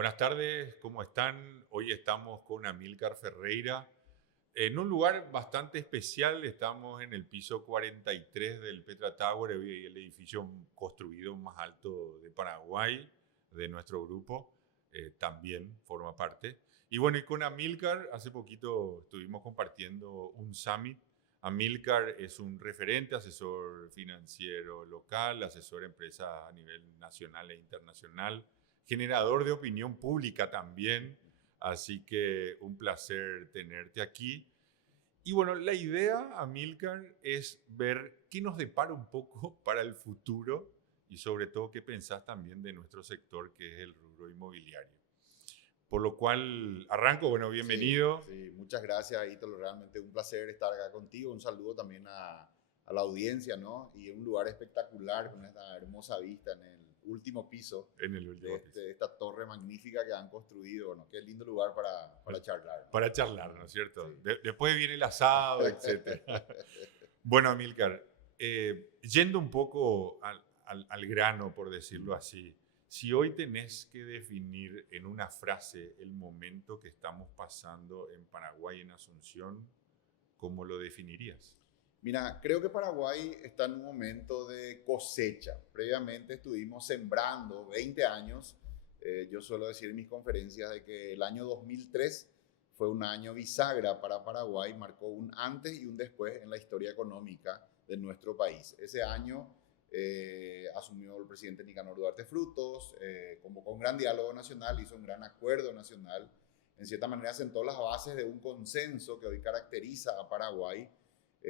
Buenas tardes, ¿cómo están? Hoy estamos con Amílcar Ferreira en un lugar bastante especial. Estamos en el piso 43 del Petra Tower, el edificio construido más alto de Paraguay, de nuestro grupo. También forma parte. Y bueno, y con Amílcar, hace poquito estuvimos compartiendo un summit. Amílcar es un referente, asesor financiero local, asesor de empresas a nivel nacional e internacional, generador de opinión pública también. Así que un placer tenerte aquí. Y bueno, la idea, Amílcar, es ver qué nos depara un poco para el futuro y sobre todo qué pensás también de nuestro sector, que es el rubro inmobiliario. Por lo cual, arranco, bueno, Sí, bienvenido. sí, muchas gracias, Ítalo. Realmente un placer estar acá contigo. Un saludo también a la audiencia, ¿no? Y un lugar espectacular con esta hermosa vista en el último piso En el de último piso. esta torre magnífica que han construido. Bueno, qué lindo lugar para charlar, ¿no? Para charlar, ¿no es cierto? Sí. Después viene el asado, etcétera. Bueno, Amílcar, yendo un poco al grano, por decirlo así, si hoy tenés que definir en una frase el momento que estamos pasando en Paraguay, en Asunción, ¿cómo lo definirías? Mira, creo que Paraguay está en un momento de cosecha. Previamente estuvimos sembrando 20 años. Yo suelo decir en mis conferencias de que el año 2003 fue un año bisagra para Paraguay, marcó un antes y un después en la historia económica de nuestro país. Ese año asumió el presidente Nicanor Duarte Frutos, convocó un gran diálogo nacional, hizo un gran acuerdo nacional. En cierta manera sentó las bases de un consenso que hoy caracteriza a Paraguay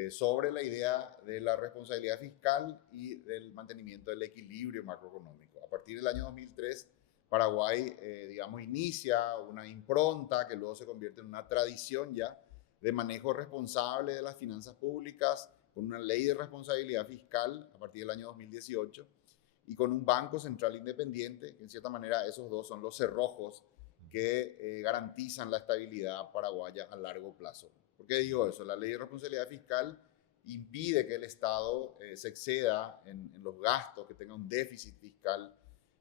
sobre la idea de la responsabilidad fiscal y del mantenimiento del equilibrio macroeconómico. A partir del año 2003, Paraguay, digamos, inicia una impronta que luego se convierte en una tradición ya de manejo responsable de las finanzas públicas, con una ley de responsabilidad fiscal a partir del año 2018 y con un banco central independiente, que en cierta manera esos dos son los cerrojos que garantizan la estabilidad paraguaya a largo plazo. ¿Por qué digo eso? La ley de responsabilidad fiscal impide que el Estado se exceda en los gastos, que tenga un déficit fiscal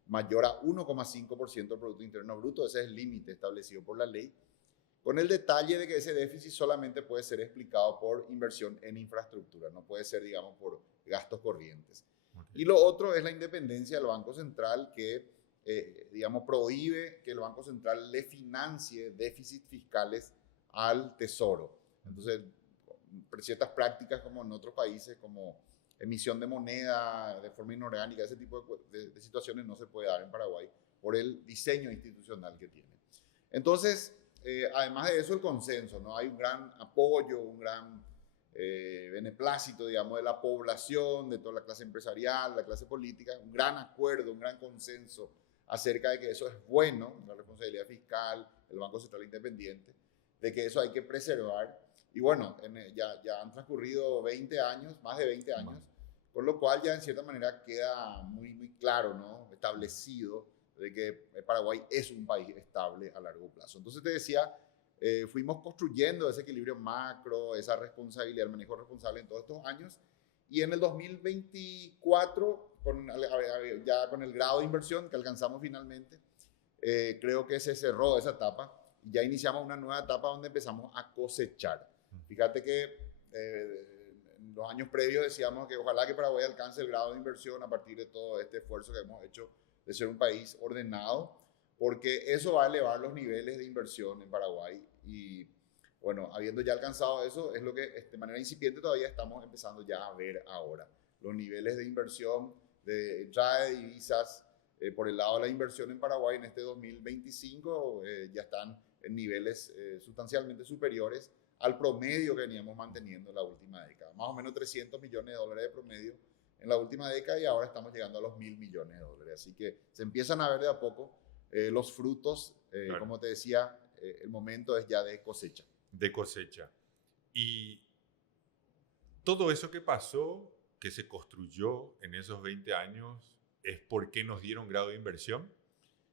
mayor a 1,5% del Producto Interno Bruto. Ese es el límite establecido por la ley, con el detalle de que ese déficit solamente puede ser explicado por inversión en infraestructura, no puede ser, digamos, por gastos corrientes. Okay. Y lo otro es la independencia del Banco Central, que, digamos, prohíbe que el Banco Central le financie déficits fiscales al Tesoro. Entonces, ciertas prácticas como en otros países, como emisión de moneda de forma inorgánica, ese tipo de situaciones no se puede dar en Paraguay por el diseño institucional que tiene. Entonces, además de eso, el consenso, ¿no? Hay un gran apoyo, un gran beneplácito, digamos, de la población, de toda la clase empresarial, la clase política, un gran acuerdo, un gran consenso acerca de que eso es bueno, la responsabilidad fiscal, el Banco Central Independiente, de que eso hay que preservar. Y bueno, ya han transcurrido 20 años, más de 20 años, con lo cual ya en cierta manera queda muy claro, ¿no? Establecido de que Paraguay es un país estable a largo plazo. Entonces te decía, fuimos construyendo ese equilibrio macro, esa responsabilidad, el manejo responsable en todos estos años. Y en el 2024, ya con el grado de inversión que alcanzamos finalmente, creo que se cerró esa etapa y ya iniciamos una nueva etapa donde empezamos a cosechar. Fíjate que en los años previos decíamos que ojalá que Paraguay alcance el grado de inversión a partir de todo este esfuerzo que hemos hecho de ser un país ordenado, porque eso va a elevar los niveles de inversión en Paraguay. Y bueno, habiendo ya alcanzado eso, es lo que de manera incipiente todavía estamos empezando ya a ver ahora. Los niveles de inversión, de entrada de divisas, por el lado de la inversión en Paraguay en este 2025 ya están en niveles sustancialmente superiores al promedio que veníamos manteniendo en la última década. Más o menos 300 millones de dólares de promedio en la última década y ahora estamos llegando a los 1.000 millones de dólares. Así que se empiezan a ver de a poco los frutos. Claro. Como te decía, el momento es ya de cosecha. De cosecha. Y todo eso que pasó, que se construyó en esos 20 años, es porque nos dieron grado de inversión.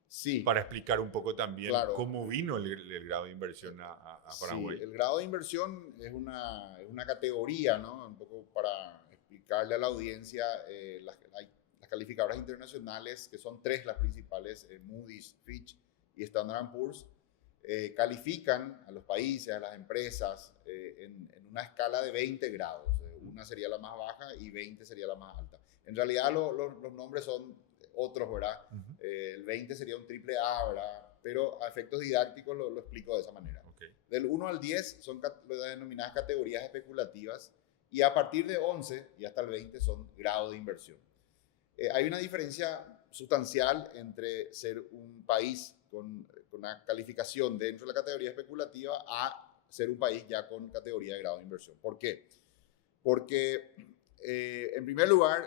Sí, Para explicar un poco también claro. cómo vino el grado de inversión a Sí, Paraguay. el grado de inversión es una categoría, ¿no? Un poco para explicarle a la audiencia, las calificadoras internacionales, que son tres las principales, Moody's, Fitch y Standard Poor's califican a los países, a las empresas, en una escala de 20 grados. Una sería la más baja y 20 sería la más alta. En realidad los nombres son otros, ¿verdad? El 20 sería un triple A, ¿verdad? Pero a efectos didácticos lo explico de esa manera. Okay. Del 1 al 10 son las denominadas categorías especulativas y a partir de 11 y hasta el 20 son grado de inversión. Hay una diferencia sustancial entre ser un país con una calificación dentro de la categoría especulativa a ser un país ya con categoría de grado de inversión. ¿Por qué? Porque, en primer lugar,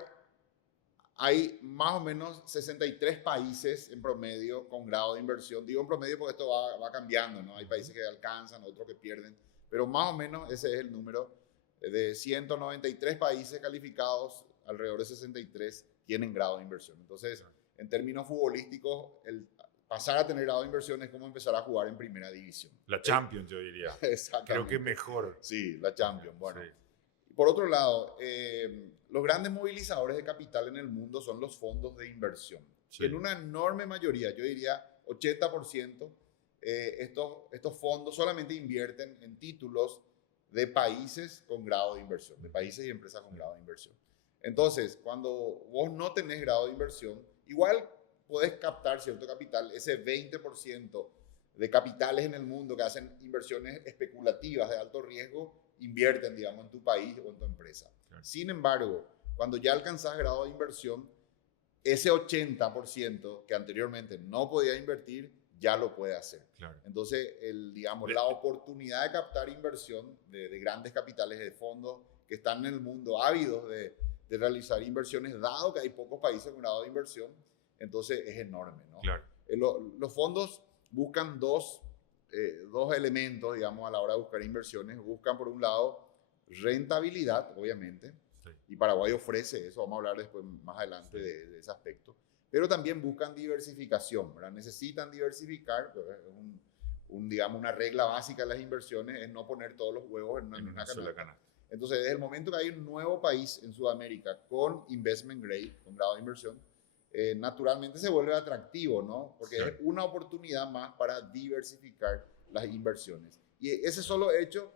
hay más o menos 63 países en promedio con grado de inversión. Digo en promedio porque esto va cambiando, ¿no? Hay países que alcanzan, otros que pierden, pero más o menos ese es el número. De 193 países calificados, alrededor de 63 tienen grado de inversión. Entonces, en términos futbolísticos, el pasar a tener grado de inversión es como empezar a jugar en primera división. La Champions, yo diría. Exactamente. Creo que mejor. Sí, la Champions. Bueno. Sí. Por otro lado, los grandes movilizadores de capital en el mundo son los fondos de inversión. Sí. En una enorme mayoría, yo diría 80%, estos fondos solamente invierten en títulos de países con grado de inversión, de países y empresas con grado de inversión. Entonces, cuando vos no tenés grado de inversión, igual podés captar cierto capital, ese 20% de capitales en el mundo que hacen inversiones especulativas de alto riesgo, invierten, digamos, en tu país o en tu empresa. Claro. Sin embargo, cuando ya alcanzás grado de inversión, ese 80% que anteriormente no podía invertir, ya lo puede hacer. Claro. Entonces, la oportunidad de captar inversión de grandes capitales, de fondos que están en el mundo ávidos de realizar inversiones, dado que hay pocos países con grado de inversión, entonces es enorme, ¿no? Claro. Los fondos buscan dos elementos, digamos, a la hora de buscar inversiones. Buscan, por un lado, rentabilidad, obviamente, sí. Y Paraguay ofrece eso, vamos a hablar después, más adelante, sí, de ese aspecto. Pero también buscan diversificación, ¿verdad? Necesitan diversificar, digamos, una regla básica de las inversiones es no poner todos los huevos en una canasta. Entonces, desde el momento que hay un nuevo país en Sudamérica con investment grade, con grado de inversión, naturalmente se vuelve atractivo, ¿no? Porque sí, es una oportunidad más para diversificar las inversiones. Y ese solo hecho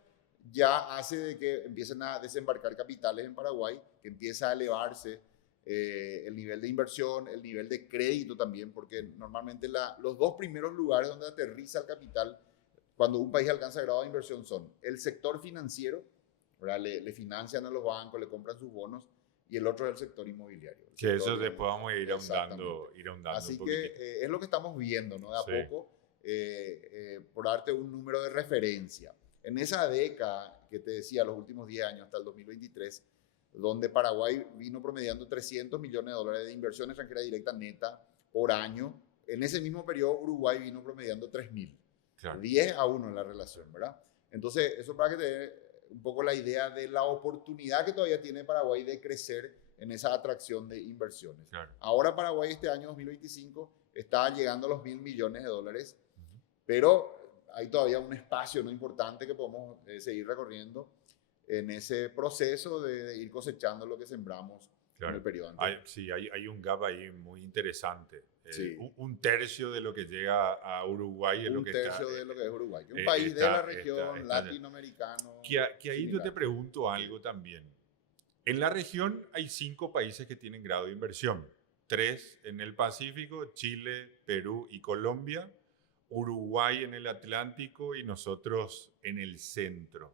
ya hace de que empiecen a desembarcar capitales en Paraguay, que empieza a elevarse el nivel de inversión, el nivel de crédito también, porque normalmente los dos primeros lugares donde aterriza el capital cuando un país alcanza grado de inversión son el sector financiero, ¿verdad? Le financian a los bancos, le compran sus bonos, y el otro es el sector inmobiliario. Que eso después vamos a ir ahondando. Así que es lo que estamos viendo, ¿no? De a sí, poco, por darte un número de referencia. En esa década que te decía, los últimos 10 años, hasta el 2023, donde Paraguay vino promediando 300 millones de dólares de inversión extranjera directa neta por año, en ese mismo periodo Uruguay vino promediando 3.000. Claro. 10-1 en la relación, ¿verdad? Entonces, eso para que te dé un poco la idea de la oportunidad que todavía tiene Paraguay de crecer en esa atracción de inversiones. Claro. Ahora Paraguay este año 2025 está llegando a los 1.000 millones de dólares, pero hay todavía un espacio no importante que podemos seguir recorriendo en ese proceso de ir cosechando lo que sembramos, claro, en el periodo anterior. Sí, hay un gap ahí muy interesante. Sí. Un tercio de lo que llega a Uruguay es lo que está... Un tercio de lo que es Uruguay. Un país de la región latinoamericano. Que ahí yo te pregunto algo también. En la región hay 5 países que tienen grado de inversión. 3 en el Pacífico, Chile, Perú y Colombia. Uruguay en el Atlántico y nosotros en el centro.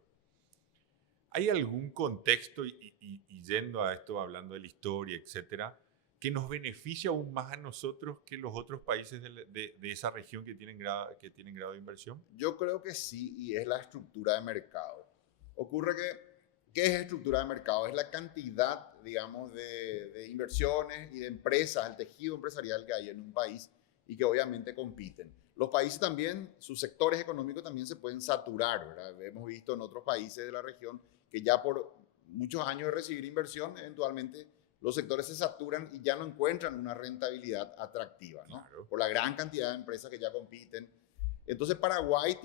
¿Hay algún contexto, y yendo a esto, hablando de la historia, etcétera, que nos beneficia aún más a nosotros que los otros países de esa región que tienen grado de inversión? Yo creo que sí, y es la estructura de mercado. Ocurre ¿qué es estructura de mercado? Es la cantidad, digamos, de inversiones y de empresas, el tejido empresarial que hay en un país y que obviamente compiten. Los países también, sus sectores económicos también se pueden saturar, ¿verdad? Hemos visto en otros países de la región que ya por muchos años de recibir inversión, eventualmente los sectores se saturan y ya no encuentran una rentabilidad atractiva, ¿no? Claro. Por la gran cantidad de empresas que ya compiten. Entonces Paraguay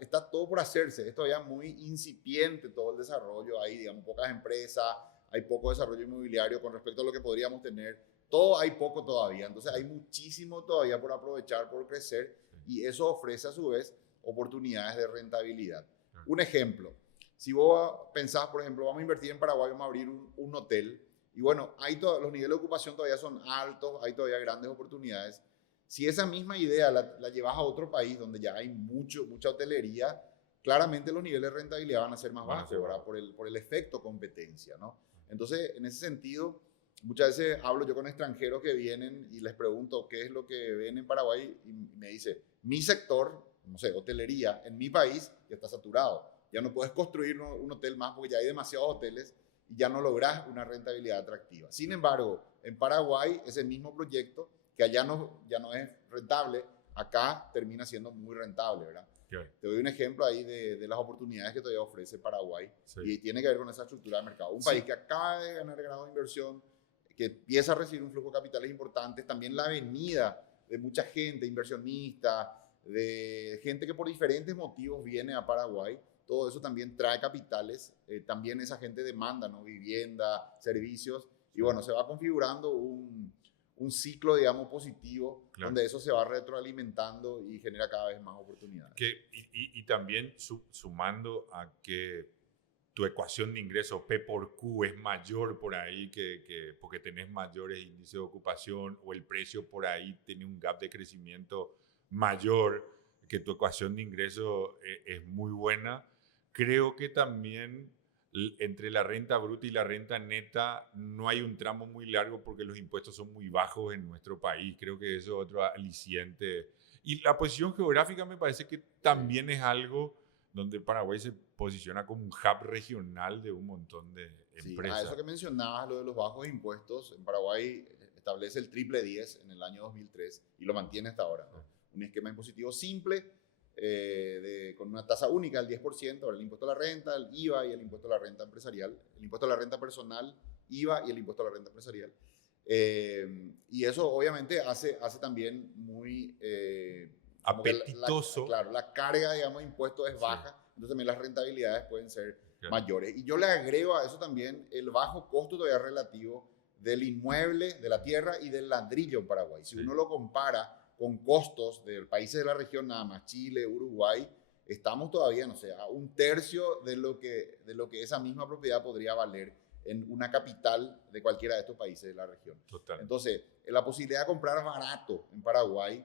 está todo por hacerse, es todavía muy incipiente todo el desarrollo, hay, digamos, pocas empresas, hay poco desarrollo inmobiliario con respecto a lo que podríamos tener todo hay poco todavía, entonces hay muchísimo todavía por aprovechar, por crecer, y eso ofrece a su vez oportunidades de rentabilidad. Un ejemplo, si vos pensás, por ejemplo, vamos a invertir en Paraguay, vamos a abrir un hotel, y bueno, los niveles de ocupación todavía son altos, hay todavía grandes oportunidades. Si esa misma idea la llevas a otro país donde ya hay mucha hotelería, claramente los niveles de rentabilidad van a ser más bajos, ¿verdad? Por el efecto competencia, ¿no? Entonces, en ese sentido, muchas veces hablo yo con extranjeros que vienen y les pregunto qué es lo que ven en Paraguay y me dice, mi sector, no sé, hotelería, en mi país ya está saturado. Ya no puedes construir un hotel más porque ya hay demasiados hoteles y ya no logras una rentabilidad atractiva. Sin embargo, en Paraguay, ese mismo proyecto, que allá ya no es rentable, acá termina siendo muy rentable, ¿verdad? Okay. Te doy un ejemplo ahí de las oportunidades que todavía ofrece Paraguay, sí, y tiene que ver con esa estructura de mercado. Un país que acaba de ganar grado de inversión, que empieza a recibir un flujo de capitales importantes, también la venida de mucha gente, inversionista, de gente que por diferentes motivos viene a Paraguay, todo eso también trae capitales, también esa gente demanda, ¿no? Vivienda, servicios, y bueno, se va configurando un ciclo, digamos, positivo, claro, donde eso se va retroalimentando y genera cada vez más oportunidades. Y también sumando a que tu ecuación de ingreso P por Q es mayor por ahí porque tenés mayores índices de ocupación, o el precio por ahí tiene un gap de crecimiento mayor, que tu ecuación de ingreso es muy buena. Creo que también entre la renta bruta y la renta neta no hay un tramo muy largo porque los impuestos son muy bajos en nuestro país. Creo que eso es otro aliciente. Y la posición geográfica me parece que también es algo donde Paraguay se posiciona como un hub regional de un montón de empresas. Sí, a eso que mencionabas, lo de los bajos impuestos, en Paraguay establece el triple 10 en el año 2003 y lo mantiene hasta ahora, ¿no? Un esquema impositivo simple, con una tasa única del 10%, el impuesto a la renta, el IVA y el impuesto a la renta empresarial, el impuesto a la renta personal, IVA y el impuesto a la renta empresarial. Y eso obviamente hace también muy... apetitoso. Claro, la carga, digamos, de impuestos es baja, sí, entonces también las rentabilidades pueden ser mayores. Y yo le agrego a eso también el bajo costo todavía relativo del inmueble, de la tierra y del ladrillo en Paraguay. Si uno lo compara con costos de países de la región, nada más Chile, Uruguay, estamos todavía, no sé, a un tercio de lo que esa misma propiedad podría valer en una capital de cualquiera de estos países de la región. Total. Entonces, la posibilidad de comprar barato en Paraguay,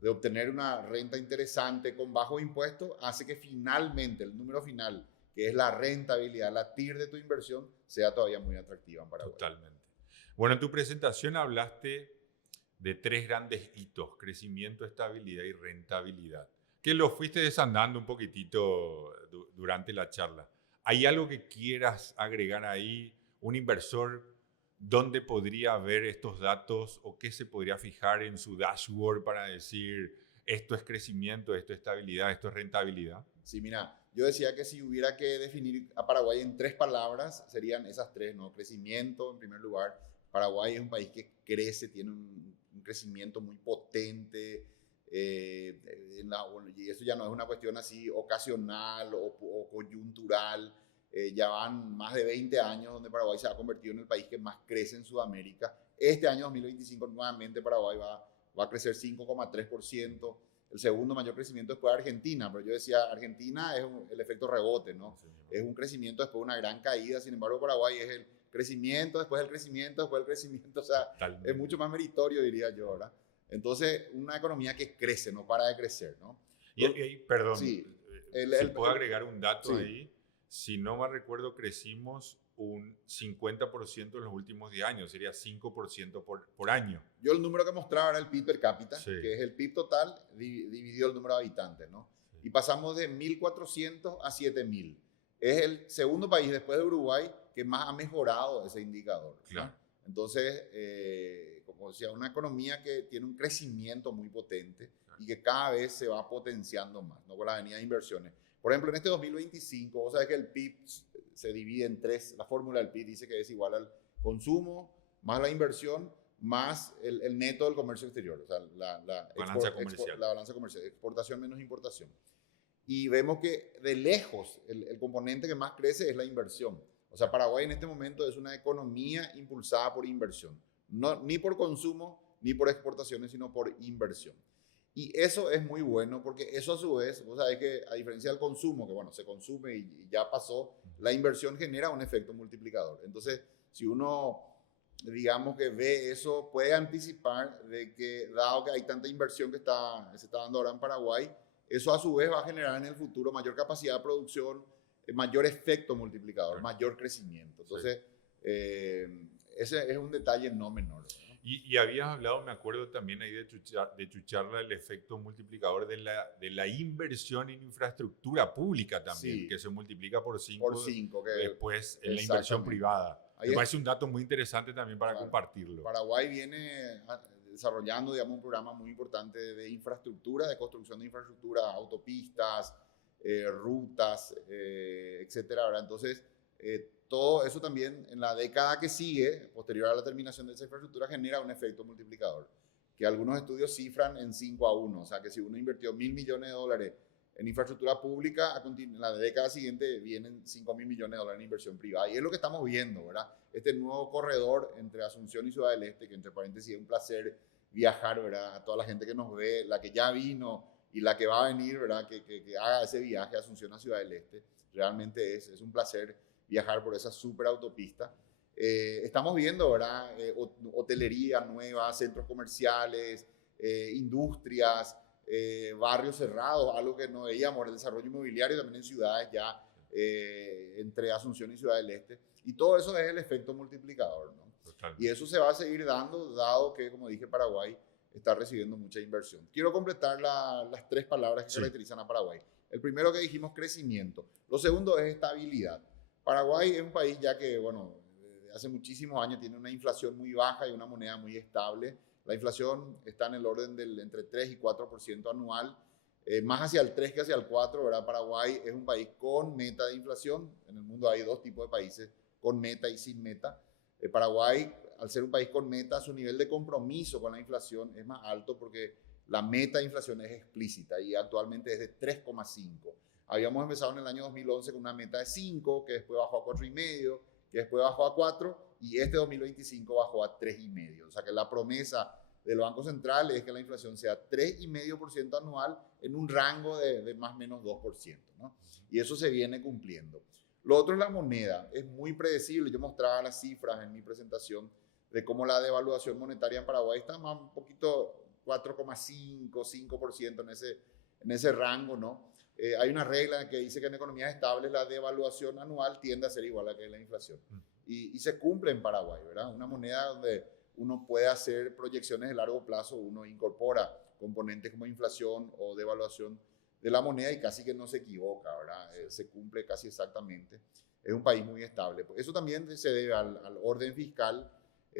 de obtener una renta interesante con bajo impuesto, hace que finalmente el número final, que es la rentabilidad, la TIR de tu inversión, sea todavía muy atractiva en Paraguay. Totalmente. Bueno, en tu presentación hablaste de 3 grandes hitos: crecimiento, estabilidad y rentabilidad, que lo fuiste desandando un poquitito durante la charla. ¿Hay algo que quieras agregar ahí? ¿Un inversor dónde podría ver estos datos o qué se podría fijar en su dashboard para decir esto es crecimiento, esto es estabilidad, esto es rentabilidad? Sí, mira, yo decía que si hubiera que definir a Paraguay en 3 palabras, serían esas 3, ¿no? Crecimiento, en primer lugar. Paraguay es un país que crece, tiene un crecimiento muy potente, y eso ya no es una cuestión así ocasional o coyuntural. Ya van más de 20 años donde Paraguay se ha convertido en el país que más crece en Sudamérica. Este año 2025 nuevamente Paraguay va a crecer 5,3%, el segundo mayor crecimiento después de Argentina, pero yo decía, Argentina es el efecto rebote, ¿no? Sí, es un crecimiento después de una gran caída, sin embargo Paraguay es el crecimiento, después del crecimiento, después del crecimiento, o sea, totalmente, es mucho más meritorio, diría yo, ¿verdad? Entonces, una economía que crece, no para de crecer, ¿no? Perdón, sí, si puedo agregar un dato, sí, ahí, si no mal recuerdo, crecimos un 50% en los últimos 10 años, sería 5% por año. Yo el número que mostraba era el PIB per cápita, sí, que es el PIB total dividido el número de habitantes, ¿no? Sí. Y pasamos de 1.400 a 7.000. Es el segundo país después de Uruguay que más ha mejorado ese indicador, ¿no? Claro. Entonces, como decía, una economía que tiene un crecimiento muy potente, claro, y que cada vez se va potenciando más, ¿no? Con la avenida de inversiones. Por ejemplo, en este 2025, vos sabés que el PIB se divide en 3, la fórmula del PIB dice que es igual al consumo, más la inversión, más el neto del comercio exterior, o sea, la balanza comercial, exportación menos importación. Y vemos que de lejos el componente que más crece es la inversión. O sea, Paraguay en este momento es una economía impulsada por inversión. no, ni por consumo, ni por exportaciones, sino por inversión. Y eso es muy bueno porque eso a su vez, vos sabés que a diferencia del consumo, que bueno, se consume y ya pasó, la inversión genera un efecto multiplicador. Entonces, si uno, digamos que ve eso, puede anticipar de que, dado que hay tanta inversión que se está dando ahora en Paraguay, eso a su vez va a generar en el futuro mayor capacidad de producción, mayor efecto multiplicador, mayor crecimiento. Entonces, ese es un detalle no menor, ¿no? Y habías hablado, me acuerdo también ahí de tu charla, el efecto multiplicador de la inversión en infraestructura pública también, Sí, que se multiplica por 5 por 5, que después en la inversión privada. Ahí Me parece un dato muy interesante también para claro, compartirlo. Paraguay viene desarrollando, digamos, un programa muy importante de infraestructura, de construcción de infraestructura, autopistas, rutas, etcétera, ¿verdad? Entonces, todo eso también en la década que sigue, posterior a la terminación de esa infraestructura, genera un efecto multiplicador, que algunos estudios cifran en 5 a 1. O sea, que si uno invirtió $1.000 millones en infraestructura pública, en la década siguiente vienen $5.000 millones en inversión privada. Y es lo que estamos viendo, ¿verdad? Este nuevo corredor entre Asunción y Ciudad del Este, que entre paréntesis es un placer viajar, ¿verdad? A toda la gente que nos ve, la que ya vino y la que va a venir, ¿verdad? Que haga ese viaje de Asunción a Ciudad del Este. Realmente es un placer viajar por esa super autopista. Estamos viendo, ¿verdad? Hotelería nueva, centros comerciales, industrias, barrios cerrados, algo que no veíamos, el desarrollo inmobiliario también en ciudades ya entre Asunción y Ciudad del Este. Y todo eso es el efecto multiplicador, ¿no? Total. Y eso se va a seguir dando, dado que, como dije, Paraguay está recibiendo mucha inversión. Quiero completar las 3 palabras que caracterizan a Paraguay. El primero que dijimos, crecimiento. Lo segundo es estabilidad. Paraguay es un país ya que, bueno, hace muchísimos años tiene una inflación muy baja y una moneda muy estable. La inflación está en el orden del entre 3 y 4% anual, más hacia el 3 que hacia el 4, ¿verdad? Paraguay es un país con meta de inflación. En el mundo hay 2 tipos de países, con meta y sin meta. Paraguay, al ser un país con meta, su nivel de compromiso con la inflación es más alto porque la meta de inflación es explícita y actualmente es de 3,5. Habíamos empezado en el año 2011 con una meta de 5, que después bajó a 4,5, que después bajó a 4 y este 2025 bajó a 3,5. O sea que la promesa del Banco Central es que la inflación sea 3,5% anual en un rango de más o menos 2%, ¿no? Y eso se viene cumpliendo. Lo otro es la moneda. Es muy predecible. Yo mostraba las cifras en mi presentación de cómo la devaluación monetaria en Paraguay está más un poquito 4,5, 5% en ese rango, ¿no? Hay una regla que dice que en economías estables la devaluación anual tiende a ser igual a que la inflación. Y se cumple en Paraguay, ¿verdad? Una moneda donde uno puede hacer proyecciones de largo plazo, uno incorpora componentes como inflación o devaluación de la moneda y casi que no se equivoca, ¿verdad? Se cumple casi exactamente. Es un país muy estable. Eso también se debe al orden fiscal,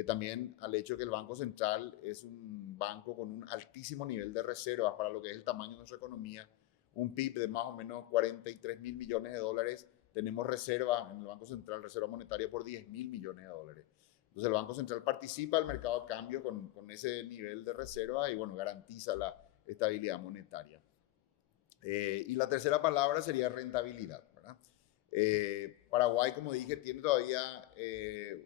también al hecho de que el Banco Central es un banco con un altísimo nivel de reservas para lo que es el tamaño de nuestra economía. Un PIB de más o menos 43.000 millones de dólares. Tenemos reserva en el Banco Central, reserva monetaria por 10.000 millones de dólares. Entonces el Banco Central participa al mercado de cambio con ese nivel de reserva y bueno, garantiza la estabilidad monetaria. Y la tercera palabra sería rentabilidad, ¿verdad? Paraguay, como dije, tiene todavía en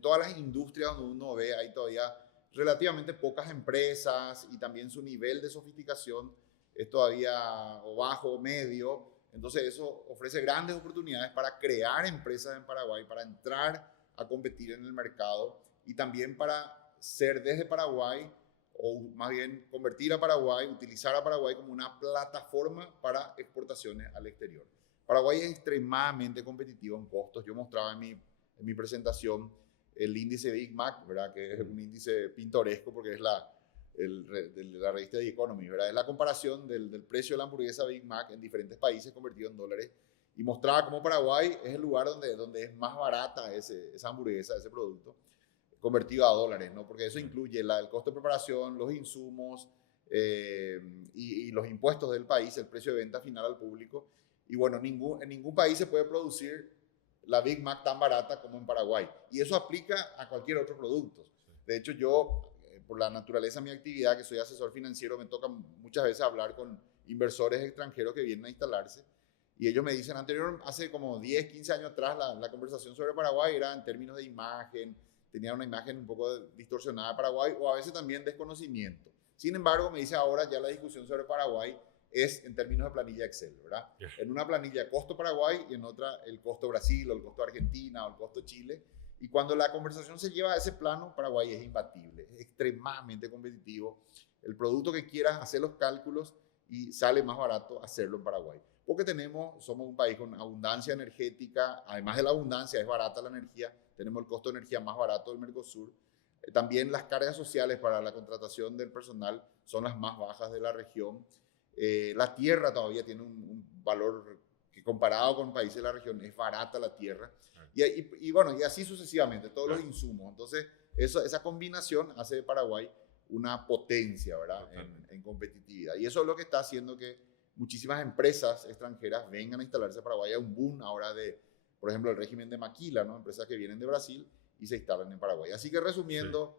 todas las industrias donde uno ve, hay todavía relativamente pocas empresas y también su nivel de sofisticación es todavía o bajo o medio. Entonces eso ofrece grandes oportunidades para crear empresas en Paraguay, para entrar a competir en el mercado y también para ser desde Paraguay, o más bien convertir a Paraguay, utilizar a Paraguay como una plataforma para exportaciones al exterior. Paraguay es extremadamente competitivo en costos. Yo mostraba en mi presentación el índice Big Mac, ¿verdad? Que es un índice pintoresco porque es de la revista The Economist, ¿verdad? Es la comparación del precio de la hamburguesa Big Mac en diferentes países convertido en dólares y mostraba cómo Paraguay es el lugar donde es más barata esa hamburguesa, ese producto, convertido a dólares, ¿no? Porque eso incluye el costo de preparación, los insumos y los impuestos del país, el precio de venta final al público. Y bueno, en ningún país se puede producir la Big Mac tan barata como en Paraguay. Y eso aplica a cualquier otro producto. De hecho, yo, por la naturaleza de mi actividad, que soy asesor financiero, me toca muchas veces hablar con inversores extranjeros que vienen a instalarse. Y ellos me dicen, hace como 10, 15 años atrás, la conversación sobre Paraguay era en términos de imagen, tenían una imagen un poco distorsionada de Paraguay o a veces también desconocimiento. Sin embargo, me dice ahora ya la discusión sobre Paraguay es en términos de planilla Excel, ¿verdad? Yeah. En una planilla costo Paraguay y en otra el costo Brasil o el costo Argentina o el costo Chile. Y cuando la conversación se lleva a ese plano, Paraguay es imbatible, es extremadamente competitivo. El producto que quieras, hacer los cálculos y sale más barato hacerlo en Paraguay. Porque somos un país con abundancia energética, además de la abundancia, es barata la energía, tenemos el costo de energía más barato del Mercosur. También las cargas sociales para la contratación del personal son las más bajas de la región. La tierra todavía tiene un valor que comparado con países de la región es barata la tierra. Y bueno, y así sucesivamente, todos los insumos. Entonces, esa combinación hace de Paraguay una potencia, ¿verdad? En competitividad. Y eso es lo que está haciendo que muchísimas empresas extranjeras vengan a instalarse en Paraguay. Hay un boom ahora de, por ejemplo, el régimen de maquila, ¿no? Empresas que vienen de Brasil y se instalan en Paraguay. Así que resumiendo,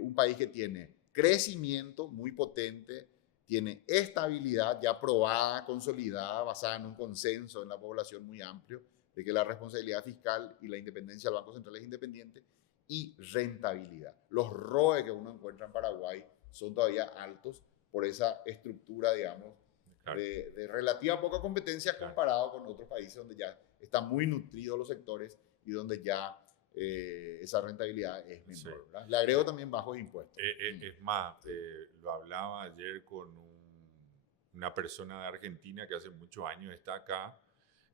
un país que tiene crecimiento muy potente, tiene estabilidad ya probada, consolidada, basada en un consenso en la población muy amplio de que la responsabilidad fiscal y la independencia del Banco Central es independiente, y rentabilidad. Los ROE que uno encuentra en Paraguay son todavía altos por esa estructura, digamos, claro, de relativa poca competencia, claro, comparado con otros países donde ya están muy nutridos los sectores y donde ya esa rentabilidad es menor. Sí. Le agrego también bajos impuestos. Es más, lo hablaba ayer con una persona de Argentina que hace muchos años está acá,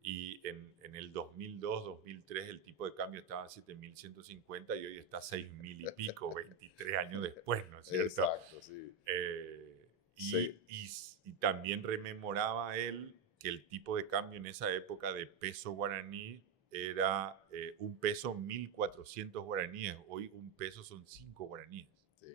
y en el 2002, 2003 el tipo de cambio estaba a 7.150 y hoy está a 6.000 y pico, 23 años después, ¿no es cierto? Exacto, sí. Y también rememoraba él que el tipo de cambio en esa época de peso guaraní era un peso 1.400 guaraníes, hoy un peso son 5 guaraníes. Sí.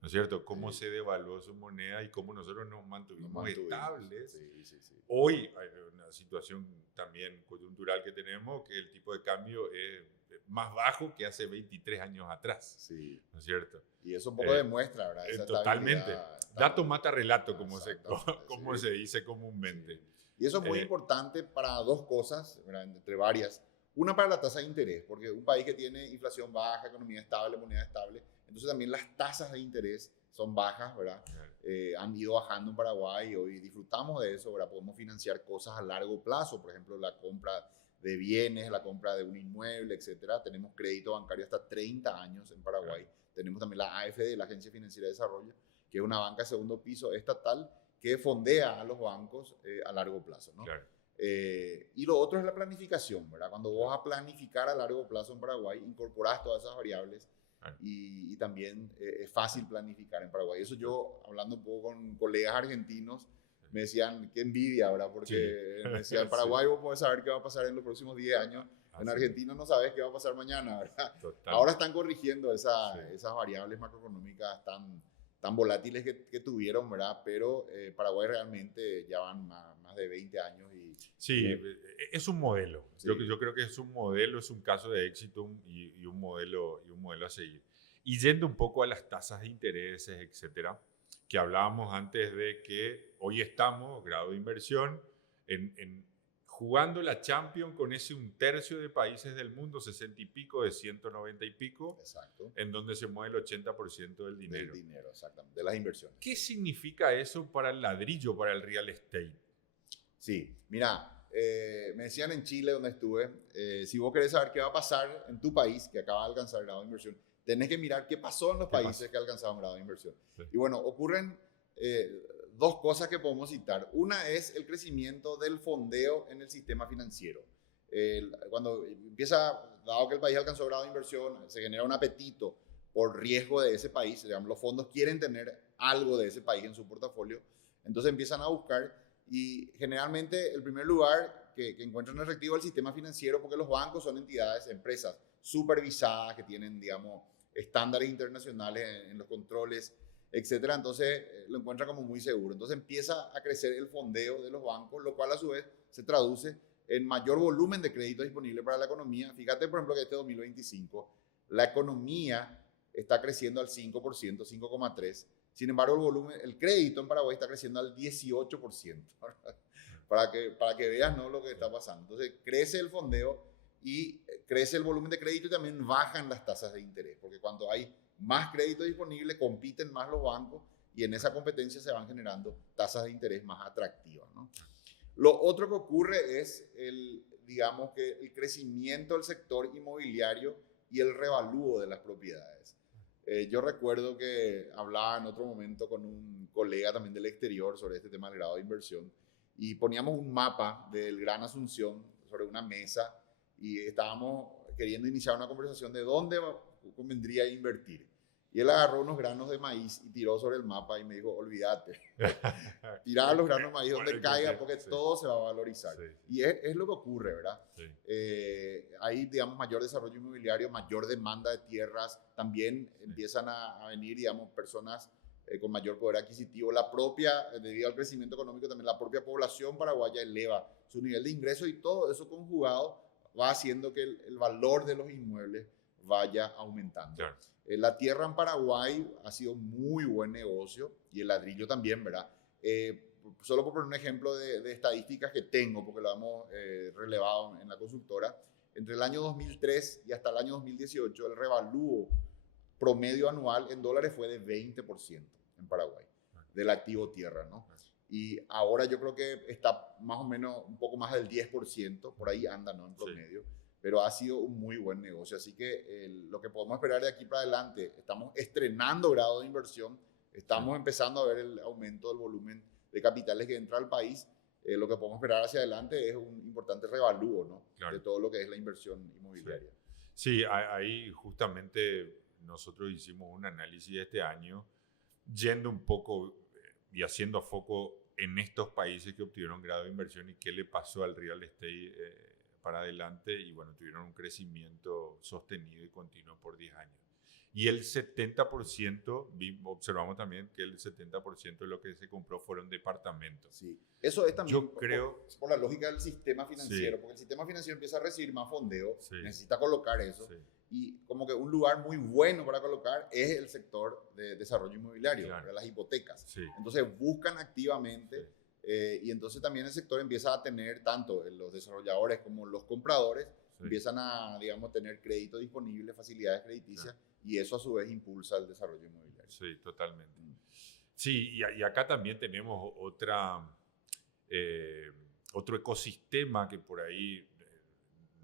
¿No es cierto? Cómo se devaluó su moneda y cómo nosotros nos mantuvimos estables. Sí. Hoy hay una situación también coyuntural que tenemos, que el tipo de cambio es más bajo que hace 23 años atrás. Sí. ¿No es cierto? Y eso un poco demuestra, ¿verdad? Esa totalmente. Dato mata relato, como se dice comúnmente. Sí. Y eso es muy importante para dos cosas, ¿verdad? Entre varias. Una, para la tasa de interés, porque un país que tiene inflación baja, economía estable, moneda estable, entonces también las tasas de interés son bajas, ¿verdad? Han ido bajando en Paraguay y hoy disfrutamos de eso, ¿verdad? Podemos financiar cosas a largo plazo, por ejemplo, la compra de bienes, la compra de un inmueble, etcétera. Tenemos crédito bancario hasta 30 años en Paraguay. Tenemos también la AFD, la Agencia Financiera de Desarrollo, que es una banca de segundo piso estatal que fondea a los bancos a largo plazo, ¿no? Claro. Y lo otro es la planificación, ¿verdad? Cuando vos vas a planificar a largo plazo en Paraguay, incorporás todas esas variables y también es fácil planificar en Paraguay. Eso yo, hablando un poco con colegas argentinos, me decían, qué envidia, ¿verdad? Porque me decían, en Paraguay vos podés saber qué va a pasar en los próximos 10 años, en Argentina no sabes qué va a pasar mañana, ¿verdad? Total. Ahora están corrigiendo esas variables macroeconómicas tan volátiles que tuvieron, ¿verdad? Pero Paraguay realmente ya van más de 20 años. Es un modelo. Sí. Yo creo que es un modelo, es un caso de éxito y un modelo a seguir. Y yendo un poco a las tasas de intereses, etcétera, que hablábamos antes de que hoy estamos, grado de inversión, jugando la Champions con ese 1/3 de países del mundo, 60 y pico, de 190 y pico, exacto, en donde se mueve el 80% del dinero. Del dinero, exactamente, de las inversiones. ¿Qué significa eso para el ladrillo, para el real estate? Sí, mira, me decían en Chile, donde estuve, si vos querés saber qué va a pasar en tu país, que acaba de alcanzar el grado de inversión, tenés que mirar qué pasó en los países que alcanzaron grado de inversión. Sí. Y bueno, ocurren dos cosas que podemos citar. Una es el crecimiento del fondeo en el sistema financiero. Cuando empieza, dado que el país alcanzó grado de inversión, se genera un apetito por riesgo de ese país. Digamos, los fondos quieren tener algo de ese país en su portafolio, entonces empiezan a buscar, y generalmente el primer lugar que encuentran atractivo es el sistema financiero, porque los bancos son entidades, empresas supervisadas que tienen, digamos, estándares internacionales en los controles, etcétera. Entonces lo encuentra como muy seguro. Entonces empieza a crecer el fondeo de los bancos, lo cual a su vez se traduce en mayor volumen de crédito disponible para la economía. Fíjate, por ejemplo, que este 2025 la economía está creciendo al 5%, 5,3%. Sin embargo, el crédito en Paraguay está creciendo al 18%. para que veas, ¿no?, lo que está pasando. Entonces crece el fondeo y crece el volumen de crédito y también bajan las tasas de interés, porque cuando hay más crédito disponible, compiten más los bancos y en esa competencia se van generando tasas de interés más atractivas, ¿no? Lo otro que ocurre es digamos que el crecimiento del sector inmobiliario y el revalúo de las propiedades. Yo recuerdo que hablaba en otro momento con un colega también del exterior sobre este tema del grado de inversión y poníamos un mapa del Gran Asunción sobre una mesa y estábamos queriendo iniciar una conversación de dónde convendría invertir. Y él agarró unos granos de maíz y tiró sobre el mapa y me dijo, olvídate, tirá los granos de maíz donde caiga porque todo se va a valorizar. Sí. Y es lo que ocurre, ¿verdad? Sí. Hay, digamos, mayor desarrollo inmobiliario, mayor demanda de tierras, también empiezan a venir, digamos, personas con mayor poder adquisitivo. Debido al crecimiento económico, también la propia población paraguaya eleva su nivel de ingreso y todo eso conjugado va haciendo que el valor de los inmuebles vaya aumentando. Claro. La tierra en Paraguay ha sido muy buen negocio y el ladrillo también, ¿verdad? Solo por poner un ejemplo de estadísticas que tengo, porque lo hemos relevado en la consultora, entre el año 2003 y hasta el año 2018, el revalúo promedio anual en dólares fue de 20% en Paraguay, del activo tierra, ¿no? Y ahora yo creo que está más o menos un poco más del 10%, por ahí anda, ¿no? En promedio. Sí. Pero ha sido un muy buen negocio. Así que lo que podemos esperar de aquí para adelante, estamos estrenando grado de inversión, estamos empezando a ver el aumento del volumen de capitales que entra al país. Lo que podemos esperar hacia adelante es un importante revalúo, ¿no? Claro. De todo lo que es la inversión inmobiliaria. Sí, ahí justamente nosotros hicimos un análisis este año, yendo un poco y haciendo foco en estos países que obtuvieron grado de inversión y qué le pasó al real estate para adelante, y bueno, tuvieron un crecimiento sostenido y continuo por 10 años. Y el 70%, observamos también que el 70% de lo que se compró fueron departamentos. Sí, eso es también por la lógica del sistema financiero, sí. Porque el sistema financiero empieza a recibir más fondeo, sí. necesita colocar eso, sí. Y como que un lugar muy bueno para colocar es el sector de desarrollo inmobiliario, claro. Las hipotecas. Sí. Entonces buscan activamente... Sí. Y entonces también el sector empieza a tener, tanto los desarrolladores como los compradores, sí. Empiezan a, digamos, tener crédito disponible, facilidades crediticias, y eso a su vez impulsa el desarrollo inmobiliario. Sí, totalmente. Sí, y acá también tenemos otro ecosistema que por ahí,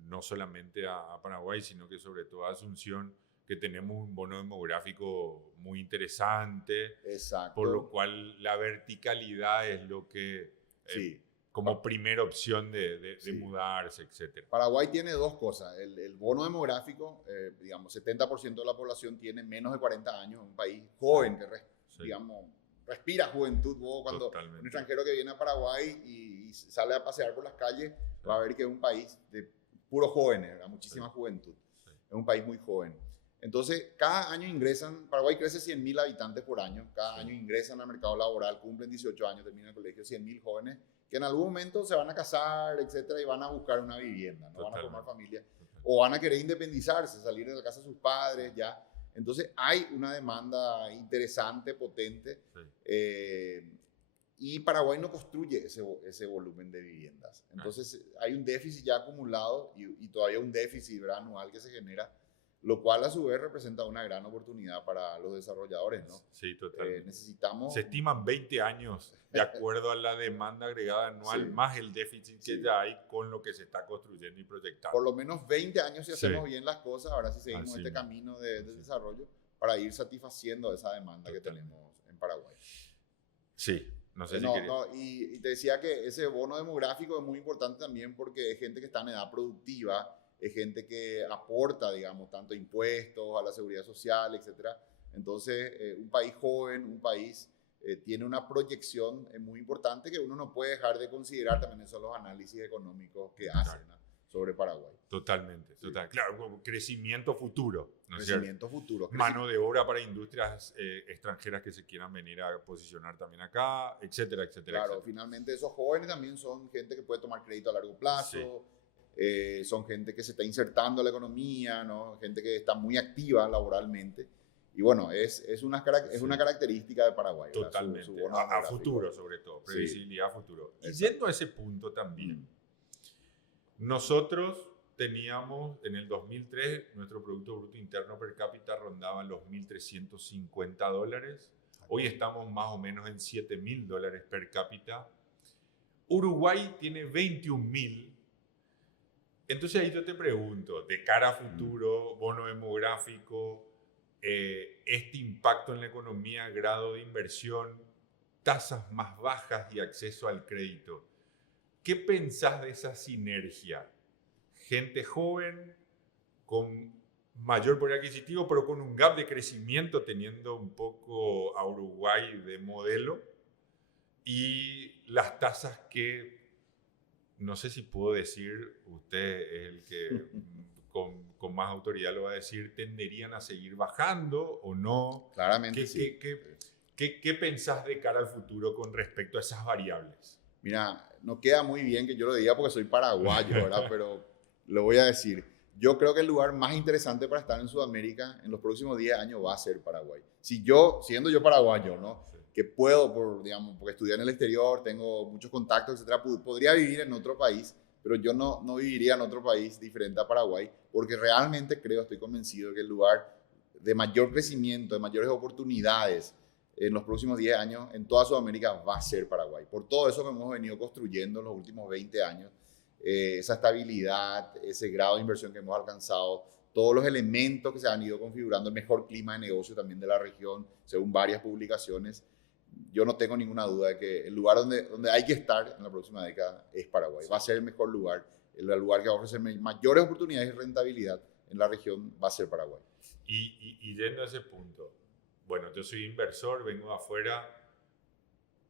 no solamente a Paraguay, sino que sobre todo a Asunción, que tenemos un bono demográfico muy interesante. Exacto. Por lo cual la verticalidad es lo que, sí. Como primera opción de sí. mudarse, etc. Paraguay tiene dos cosas. El bono demográfico, digamos, 70% de la población tiene menos de 40 años, un país joven que, sí. digamos, respira juventud. Vos cuando un extranjero que viene a Paraguay y sale a pasear por las calles, sí. va a ver que es un país de puros jóvenes, muchísima sí. juventud. Sí. Es un país muy joven. Entonces, cada año Paraguay crece 100.000 habitantes por año, cada sí. año ingresan al mercado laboral, cumplen 18 años, terminan el colegio, 100.000 jóvenes que en algún momento se van a casar, etcétera, y van a buscar una vivienda, no van a formar familia, o van a querer independizarse, salir de la casa de sus padres, ya. Entonces, hay una demanda interesante, potente, sí. Y Paraguay no construye ese volumen de viviendas. Entonces, hay un déficit ya acumulado y todavía un déficit, ¿verdad?, anual que se genera, lo cual a su vez representa una gran oportunidad para los desarrolladores, ¿no? Sí, totalmente. Necesitamos... Se estiman 20 años de acuerdo a la demanda agregada anual, sí. más el déficit que sí. ya hay con lo que se está construyendo y proyectando. Por lo menos 20 años si hacemos sí. bien las cosas, ahora sí seguimos este camino de desarrollo para ir satisfaciendo esa demanda que tenemos en Paraguay. Sí. No sé si y te decía que ese bono demográfico es muy importante también porque es gente que está en edad productiva, es gente que aporta, digamos, tanto impuestos a la seguridad social, etcétera. Entonces, un país joven, un país tiene una proyección muy importante que uno no puede dejar de considerar. También esos son los análisis económicos que hacen, ¿no?, sobre Paraguay. Totalmente, sí. Total. Claro, crecimiento futuro. ¿No crecimiento futuro. Mano de obra para industrias extranjeras que se quieran venir a posicionar también acá, etcétera, etcétera. Claro, etcétera. Finalmente esos jóvenes también son gente que puede tomar crédito a largo plazo. Sí. Son gente que se está insertando en la economía, ¿no? Gente que está muy activa laboralmente. Y bueno, es una característica de Paraguay. Totalmente. Su a futuro, sobre todo. Previsibilidad sí. a futuro. Y yendo a ese punto también, nosotros teníamos, en el 2003, nuestro Producto Bruto Interno per cápita rondaba los $1.350. Hoy estamos más o menos en $7.000 per cápita. Uruguay tiene 21.000. Entonces ahí yo te pregunto, de cara a futuro, bono demográfico, este impacto en la economía, grado de inversión, tasas más bajas y acceso al crédito. ¿Qué pensás de esa sinergia? Gente joven, con mayor poder adquisitivo, pero con un gap de crecimiento, teniendo un poco a Uruguay de modelo, y las tasas que, no sé si puedo decir, usted es el que con más autoridad lo va a decir, tenderían a seguir bajando o no. Claramente sí. ¿Qué pensás de cara al futuro con respecto a esas variables? Mira, no queda muy bien que yo lo diga porque soy paraguayo, ¿verdad? Pero lo voy a decir. Yo creo que el lugar más interesante para estar en Sudamérica en los próximos 10 años va a ser Paraguay. Si yo, siendo yo paraguayo, ¿no? Sí. Que puedo, digamos, porque estudié en el exterior, tengo muchos contactos, etcétera, podría vivir en otro país, pero yo no viviría en otro país diferente a Paraguay, porque realmente creo, estoy convencido de que el lugar de mayor crecimiento, de mayores oportunidades en los próximos 10 años en toda Sudamérica va a ser Paraguay. Por todo eso que hemos venido construyendo en los últimos 20 años, esa estabilidad, ese grado de inversión que hemos alcanzado, todos los elementos que se han ido configurando, el mejor clima de negocio también de la región, según varias publicaciones, yo no tengo ninguna duda de que el lugar donde hay que estar en la próxima década es Paraguay. Va a ser el mejor lugar, el lugar que va a ofrecer mayores oportunidades y rentabilidad en la región va a ser Paraguay. Y yendo a ese punto, bueno, yo soy inversor, vengo de afuera.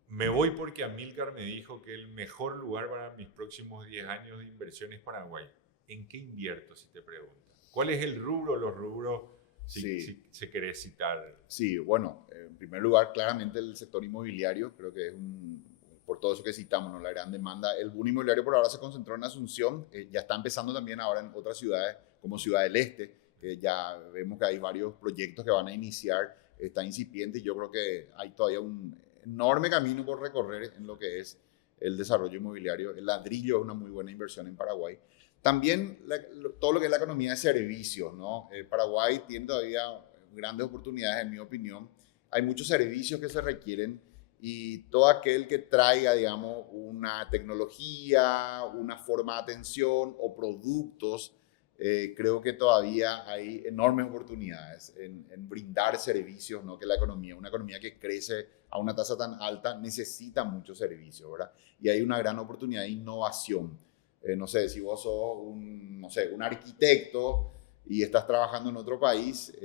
Me voy porque Amílcar me dijo que el mejor lugar para mis próximos 10 años de inversión es Paraguay. ¿En qué invierto, si te pregunto? ¿Cuál es el rubro, los rubros, si se querés citar? Sí, bueno, en primer lugar, claramente el sector inmobiliario, creo que es por todo eso que citamos, ¿no? La gran demanda. El boom inmobiliario por ahora se concentró en Asunción, ya está empezando también ahora en otras ciudades como Ciudad del Este, ya vemos que hay varios proyectos que van a iniciar, está incipiente y yo creo que hay todavía un enorme camino por recorrer en lo que es el desarrollo inmobiliario. El ladrillo es una muy buena inversión en Paraguay. También todo lo que es la economía de servicios, ¿no? Paraguay tiene todavía grandes oportunidades, en mi opinión. Hay muchos servicios que se requieren y todo aquel que traiga, digamos, una tecnología, una forma de atención o productos, creo que todavía hay enormes oportunidades en brindar servicios, ¿no? Que la economía, una economía que crece a una tasa tan alta, necesita muchos servicios, ¿verdad? Y hay una gran oportunidad de innovación. No sé, si vos sos un arquitecto y estás trabajando en otro país,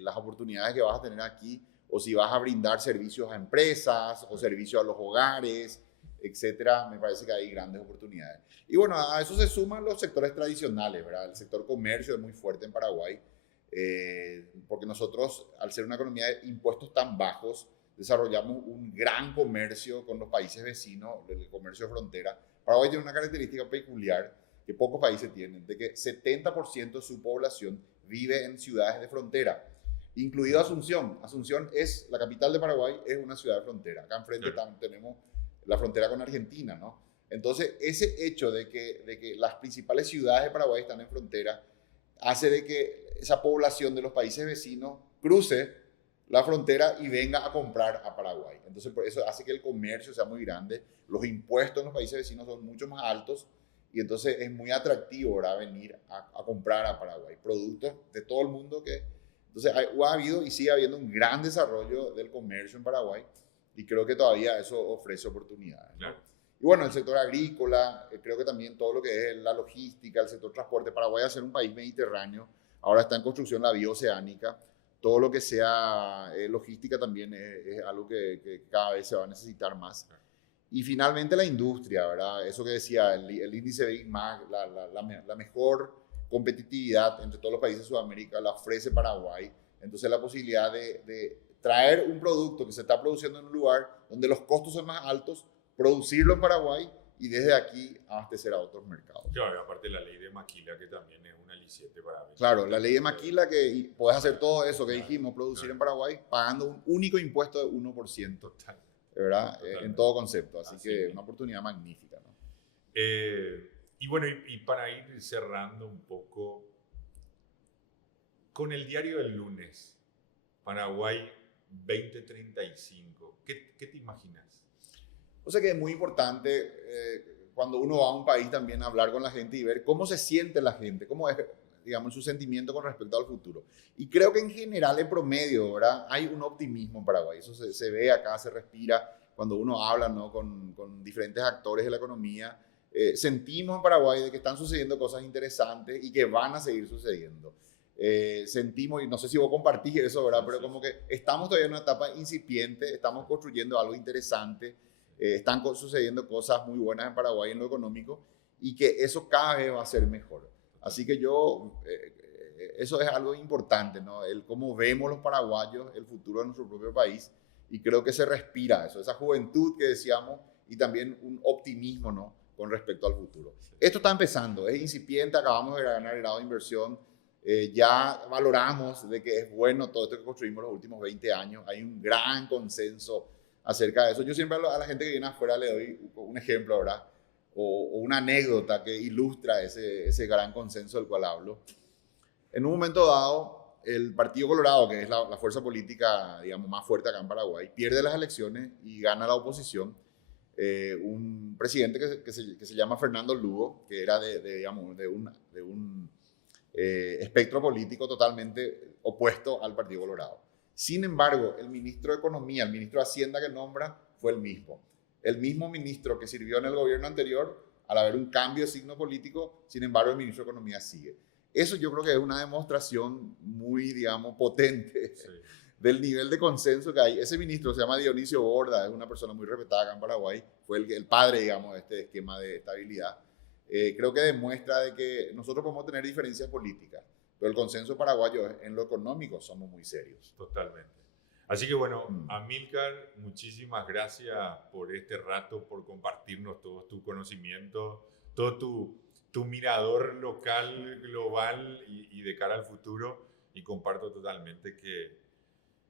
las oportunidades que vas a tener aquí, o si vas a brindar servicios a empresas o servicios a los hogares, etcétera, me parece que hay grandes oportunidades. Y bueno, a eso se suman los sectores tradicionales, ¿verdad? El sector comercio es muy fuerte en Paraguay, porque nosotros, al ser una economía de impuestos tan bajos, desarrollamos un gran comercio con los países vecinos, el comercio de frontera. Paraguay tiene una característica peculiar que pocos países tienen, de que 70% de su población vive en ciudades de frontera, incluido Asunción. Asunción es la capital de Paraguay, es una ciudad de frontera. Acá enfrente tenemos la frontera con Argentina, ¿no? Entonces, ese hecho de que las principales ciudades de Paraguay están en frontera hace de que esa población de los países vecinos cruce la frontera y venga a comprar a Paraguay. Entonces, por eso hace que el comercio sea muy grande. Los impuestos en los países vecinos son mucho más altos y entonces es muy atractivo, ¿verdad? Venir a comprar a Paraguay productos de todo el mundo entonces ha habido y sigue habiendo un gran desarrollo del comercio en Paraguay y creo que todavía eso ofrece oportunidades, ¿no? Claro. Y bueno, el sector agrícola, creo que también todo lo que es la logística, el sector transporte. Paraguay, a ser un país mediterráneo, ahora está en construcción la vía oceánica. Todo lo que sea logística también es algo que cada vez se va a necesitar más. Y finalmente la industria, ¿verdad? Eso que decía, el índice de Big Mac, la mejor competitividad entre todos los países de Sudamérica la ofrece Paraguay. Entonces la posibilidad de traer un producto que se está produciendo en un lugar donde los costos son más altos, producirlo en Paraguay y desde aquí abastecer a otros mercados. Claro, aparte la ley de Maquila, que también es un aliciente para mí. Claro, la ley de Maquila, que podés hacer todo eso que dijimos, producir en Paraguay, pagando un único impuesto de 1%. ¿Verdad? En todo concepto. Así que una oportunidad magnífica, ¿no? Y bueno, y para ir cerrando un poco, con el diario del lunes, Paraguay 2035, ¿qué te imaginas? O sea que es muy importante cuando uno va a un país también hablar con la gente y ver cómo se siente la gente, cómo es, digamos, su sentimiento con respecto al futuro. Y creo que en general, en promedio, ¿verdad? Hay un optimismo en Paraguay. Eso se ve acá, se respira cuando uno habla, ¿no? con diferentes actores de la economía. Sentimos en Paraguay de que están sucediendo cosas interesantes y que van a seguir sucediendo. Sentimos, y no sé si vos compartís eso, ¿verdad? Pero como que estamos todavía en una etapa incipiente, estamos construyendo algo interesante, están sucediendo cosas muy buenas en Paraguay en lo económico y que eso cada vez va a ser mejor. Así que eso es algo importante, ¿no? El cómo vemos los paraguayos el futuro de nuestro propio país, y creo que se respira eso, esa juventud que decíamos, y también un optimismo, ¿no? Con respecto al futuro. Esto está empezando, es incipiente, acabamos de ganar el grado de inversión, ya valoramos de que es bueno todo esto que construimos los últimos 20 años, hay un gran consenso acerca de eso. Yo siempre a la gente que viene afuera le doy un ejemplo, ¿verdad? O una anécdota que ilustra ese gran consenso del cual hablo. En un momento dado, el Partido Colorado, que es la fuerza política, digamos, más fuerte acá en Paraguay, pierde las elecciones y gana la oposición. Un presidente que se llama Fernando Lugo, que era digamos, de un espectro político totalmente opuesto al Partido Colorado. Sin embargo, el ministro de Economía, el ministro de Hacienda que nombra, fue el mismo. El mismo ministro que sirvió en el gobierno anterior, al haber un cambio de signo político, sin embargo, el ministro de Economía sigue. Eso yo creo que es una demostración muy, digamos, potente del nivel de consenso que hay. Ese ministro se llama Dionisio Borda, es una persona muy respetada acá en Paraguay, fue el padre, digamos, de este esquema de estabilidad. Creo que demuestra de que nosotros podemos tener diferencias políticas, pero el consenso paraguayo en lo económico somos muy serios. Totalmente. Así que bueno, Amílcar, muchísimas gracias por este rato, por compartirnos todo tu conocimiento, todo tu mirador local, global y de cara al futuro. Y comparto totalmente que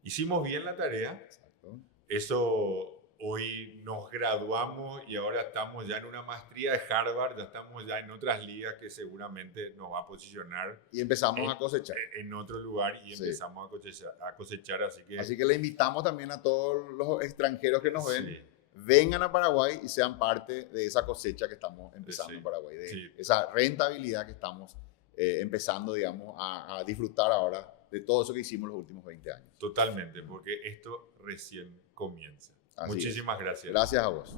hicimos bien la tarea. Exacto. Eso, hoy nos graduamos y ahora estamos ya en una maestría de Harvard, ya estamos ya en otras ligas que seguramente nos va a posicionar. Y empezamos a cosechar. En otro lugar y empezamos a cosechar. Así que le invitamos también a todos los extranjeros que nos ven, vengan a Paraguay y sean parte de esa cosecha que estamos empezando en Paraguay, de esa rentabilidad que estamos empezando, digamos, a disfrutar ahora de todo eso que hicimos los últimos 20 años. Totalmente, porque esto recién comienza. Así Muchísimas gracias. Gracias a vos.